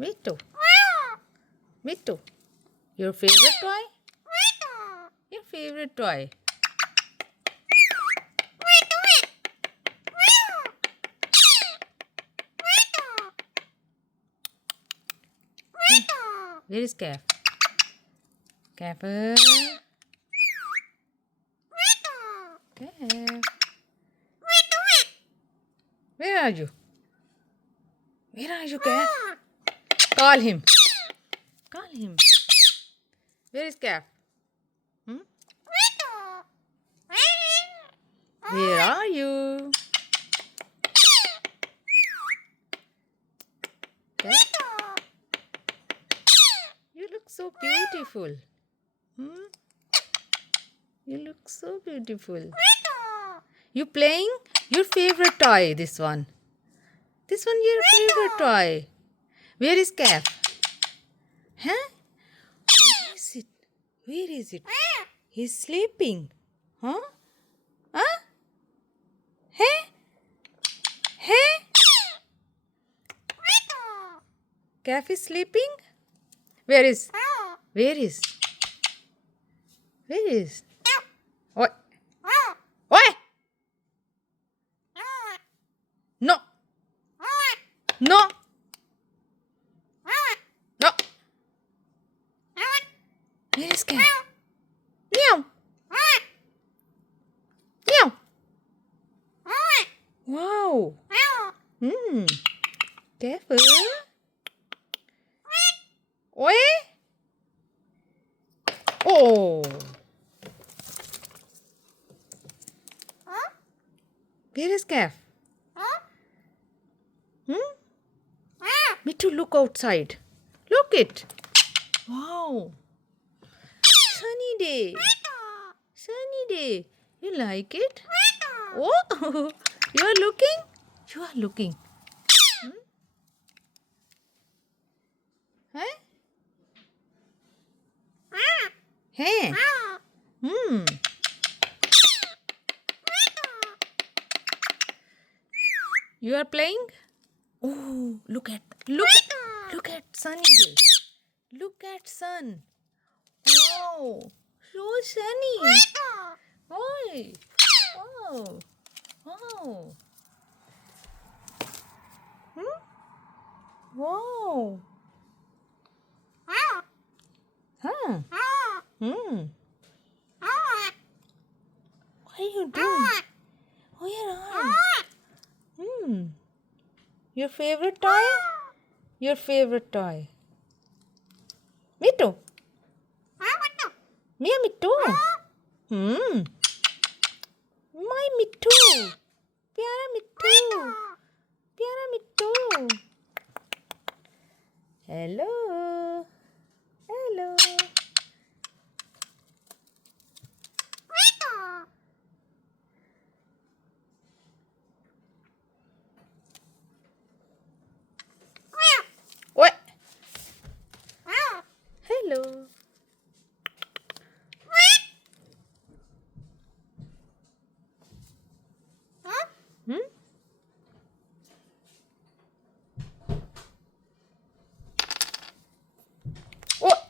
Mithu. Mithu. Your favorite toy? Your favorite toy. Where is Calf? Calf. Calf. Where are you? Where are you, Calf? Call him. Call him. Where is Calf? Where are you? Calf? You look so beautiful. You look so beautiful. You playing your favorite toy, this one. This one your favorite toy. Where is Calf? Huh? Where is it? Where is it? He's sleeping. Huh? Huh? Hey? Hey? Calf is sleeping? Where is? Where is? Where is? What? What? No. No. No. Where is Calf? Meow. Meow. Wow. Careful. Oi. Oh. Where is Calf? Mithu, look outside. Look it. Wow. Sunny day. Sunny day. You like it? Oh, you are looking? You are looking. Huh? Hey. You are playing? Oh, look at sunny day. Look at sun. Wow, so sunny. Oi. Wow. Wow. Wow. Huh. What are you doing? Where are you? Your favorite toy? Your favorite toy. Mithu. Mia Mithu. My Mithu. Pyara Mithu. Pyara Mithu. Hello. Hello. What? Hello. What?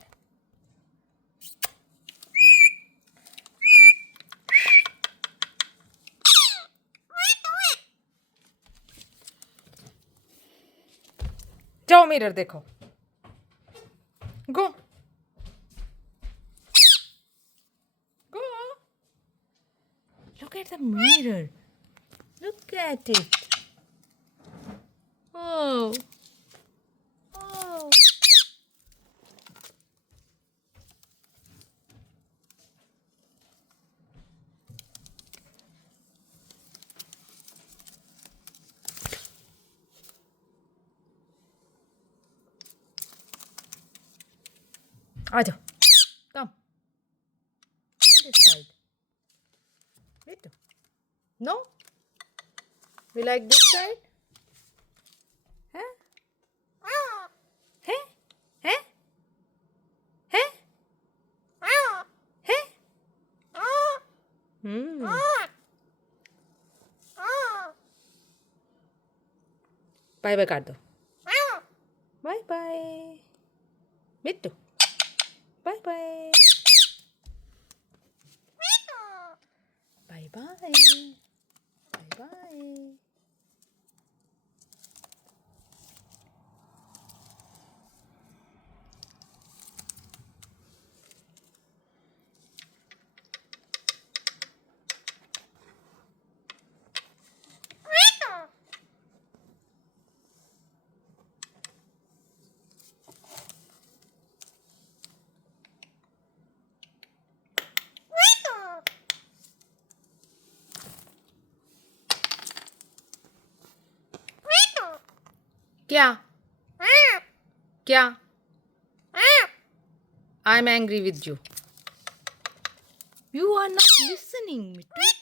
जाओ mirror देखो. Go. Go. Look at the mirror. Look at it. Oh. Oh. Ajo. Come. On this side. Wait. No? You like this side? Huh? Hey? Hey? Hey? Hey? Bye bye कर दो. Bye bye. Mithu. Bye bye. Bye bye. Bye bye. क्या क्या I'm angry with you. You are not listening, Mithu.